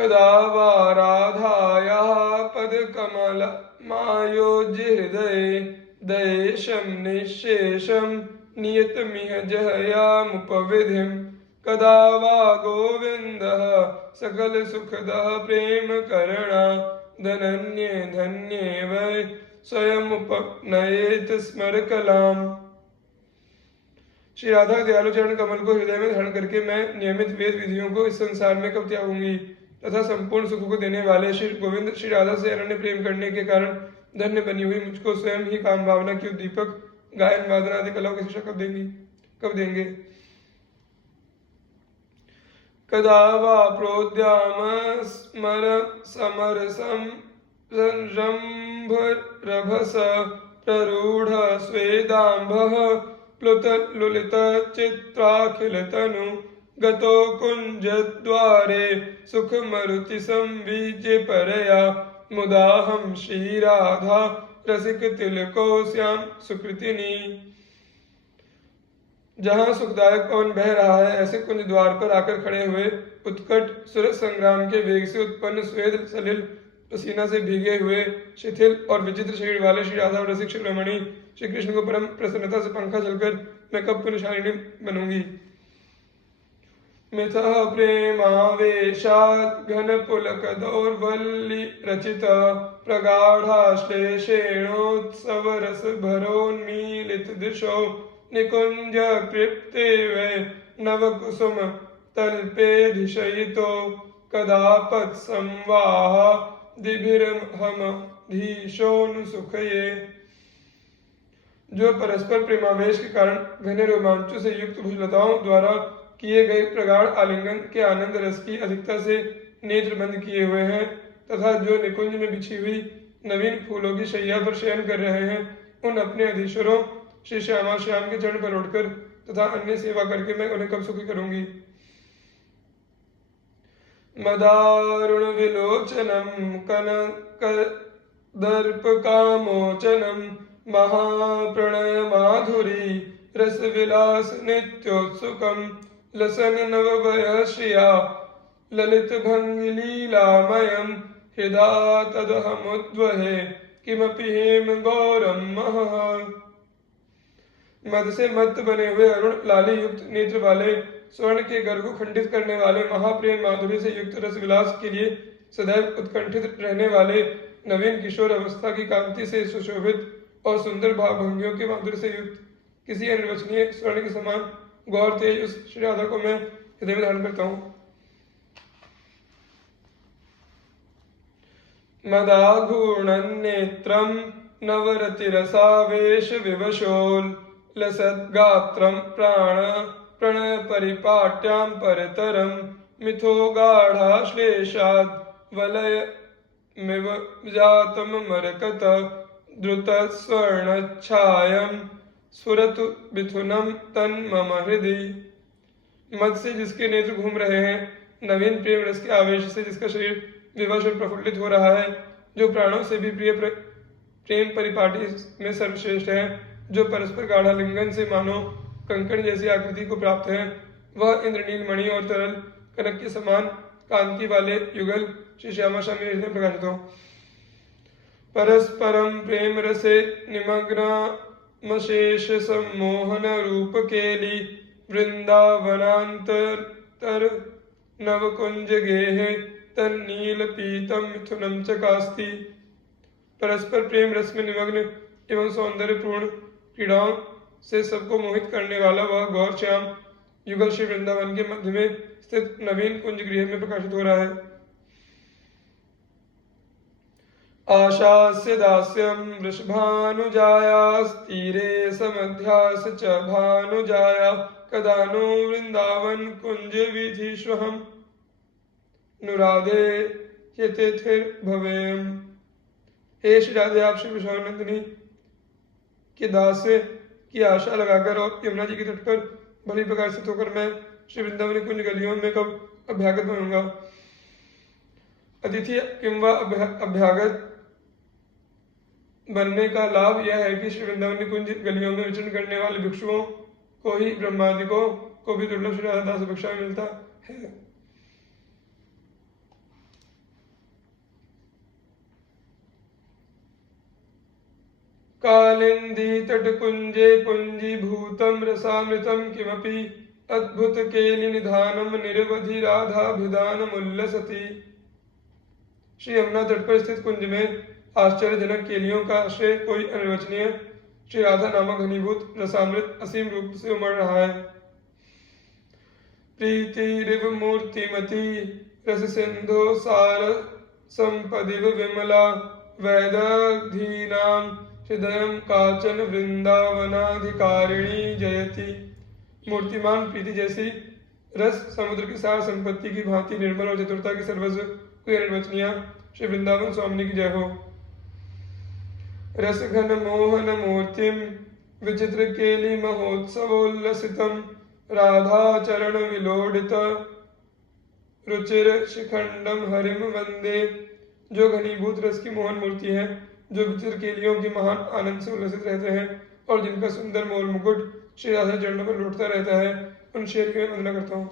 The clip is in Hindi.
कदा वा राधायाः पदकमलमायोज्य हृदये देशं निःशेषं नियतमिह जहयामुपविधिं कदा वा गोविन्दः सकलसुखदः प्रेमकरणा धनन्ये धन्ये वै स्वयमुपनयेत स्मरकलाम्। श्री राधा दयालु चरण कमल को हृदय में धारण करके मैं नियमित वेद विधियों को इस संसार में कब त्यागूंगी तथा संपूर्ण सुख को देने वाले श्री गोविंद श्री राधा से अनन्य प्रेम करने के कारण धन्य बनी हुई मुझको स्वयं ही काम भावना की उद्दीपक गायन वादन आदि कलाओं की शिक्षा कब देंगे। कदा वा प्रोद्याम स्मर समरसम रभस प्ररूढ़ स्वेदाम्भः प्लुत लुलित चित्राखिल तनु गतो कुंज द्वारे सुख मरुति संवीज्य परया मुदाहम श्री राधा रसिक तिलको श्याम सुकृतिनी। जहाँ सुखदायक पवन बह रहा है ऐसे कुंज द्वार पर आकर खड़े हुए उत्कट सूरज संग्राम के वेग से उत्पन्न स्वेद सलिल पसीना से भीगे हुए शिथिल और विचित्र शरीर वाले श्री राधा और रसिक शिरोमणि श्री कृष्ण को परम प्रसन्नता से पंखा चलकर मैं कब पुण्यशालिनी बनूंगी। मिथः प्रेमावेशात् घन पुलक दौर्वल्ली रचित प्रगाढ़ाश्लेषेणोत्सव रस भरोन्मीलित दिशो निकुंज कृप्ते वे नव कुसुम तल्पेधिशयितो कदापत् संवाह दिभिर्हम धीशोनुसुखये। जो परस्पर प्रेमावेश के कारण घने रोमांचों से युक्त भुजलताओं द्वारा किए गए प्रगाढ़ आलिंगन के आनंद रस की अधिकता से नेत्र बंद किए हुए हैं तथा जो निकुंज में बिछी हुई नवीन फूलों की शैया पर शयन कर रहे हैं उन अपने अधीश्वरों श्री श्यामा श्याम के चरण पर उठकर तथा अन्य सेवा करके मैं उन्हें कब सुखी करूंगी। मदारुण विलोचनम कनक दर्प कामोचनम महाप्रणय माधुरी रस विलास नित्योत्सुकम लसन नववय श्रिया ललित भंगि लीलामयम हृदा तदहमुद्वहे किमपि हेम गौरम महः। मद से मत बने हुए अरुण लाली युक्त नेत्र वाले स्वर्ण के घर को खंडित करने वाले महाप्रेम माधुरी से युक्त रस विलास के लिए सदैव उत्कंठित रहने वाले नवीन किशोर अवस्था की कांति से सुशोभित और सुंदर भावभंगियों के माधुर्य से युक्त किसी अनिर्वचनीय स्वर्ण के समान गौर तेज उस श्री राधा को मैं हृदय में धारण करता हूँ। मदाघूर्णन्नेत्रं नवरतिरसावेश विवशोल लसद्गात्रं प्राण प्रणय परिपाट्यां परतरं मिथो गाढ़ाश्लेषाद् वलयमिव जातं मरकत द्रुत स्वर्णच्छायं स्फुरतु मिथुनं तन्मम हृदि। मद से जिसके नेत्र घूम रहे हैं, नवीन प्रेम रस के आवेश से जिसका शरीर विवश और प्रफुल्लित हो रहा है, जो प्राणों से भी प्रिय प्रेम परिपाटी में सर्वश्रेष्ठ है, जो परस्पर गाढ़ा लिंगन से मानो कंकड़ जैसी आकृति को प्राप्त है, वह इंद्रनील मणि और तरल कनक के समान कांति वाले युगल श्री श्यामा श्याम मेरे हृदय प्रकाशित हो। परस्परम प्रेम रसे निमग्नामशेष सम्मोहन रूप केली वृंदावनांतर नवकुंज गेहे तन्नील पीतम मिथुनम चकास्ति। परस्पर प्रेम रस में निमग्न एवं सौंदर्यपूर्ण क्रीड़ाओं से सबको मोहित करने वाला वह गौर श्याम युगल श्री वृंदावन के मध्य में स्थित नवीन कुंज गृह में प्रकाशित हो रहा है। आशास्य दास्यं वृषभानुजायास्तीरे समध्यास च भानुजाया कदा नो वृंदावन कुंज विधिष्वहम् नुराधे यतिथिर्भवेयम्। हे श्री राधे, आप श्री वृषभानंदिनी के दास की आशा लगाकर और यमुना जी के तट पर भली प्रकार स्थित होकर मैं श्री वृंदावन कुंज गलियों में कब अभ्यागत बनूंगा। अतिथि किंवा अभ्यागत बनने का लाभ यह है कि श्री वृंदावन कुंज गलियों में विचरण करने वाले भिक्षुओं को ही ब्रह्मादिकों को भी दुर्लभ श्री राधा दास भिक्षा मिलता है। कालिंदी तटकुंजे पुंजीभूतं रसामृतं किमपि अद्भुत केलि निधानम निरवधि राधाभिधानमुल्लसति। श्री यमुना तट पर स्थित कुंज में आश्चर्यजनक केलियों का आश्रय कोई अनिर्वचनीय श्री राधा नामक घनीभूत रसामृत असीम रूप से उमड़ रहा है। प्रीतिरिव मूर्तिमती रस सिंधु सार संपदिव विमला वैदग्धीनां हृदयं काचन वृंदावनाधिकारिणी जयति। मूर्तिमान प्रीति जैसी रस समुद्र की सार संपत्ति की भांति निर्मल और चतुरता की सर्वस्व कोई अनिर्वचनीय श्री वृंदावन स्वामिनी की जय हो। रस घन मोहन मूर्तिम विचित्र केली महोत्सवोल्लसितम राधा चरण विलोडित रुचिर शिखंडम हरिम वंदे। जो घनीभूत रस की मोहन मूर्ति है, जो विचित्र केलियों की महान आनंद से उल्लसित रहते हैं और जिनका सुंदर मोल मुकुट श्री राधा चरणों पर लौटता रहता है, उन शेर की मैं वंदना करता हूँ।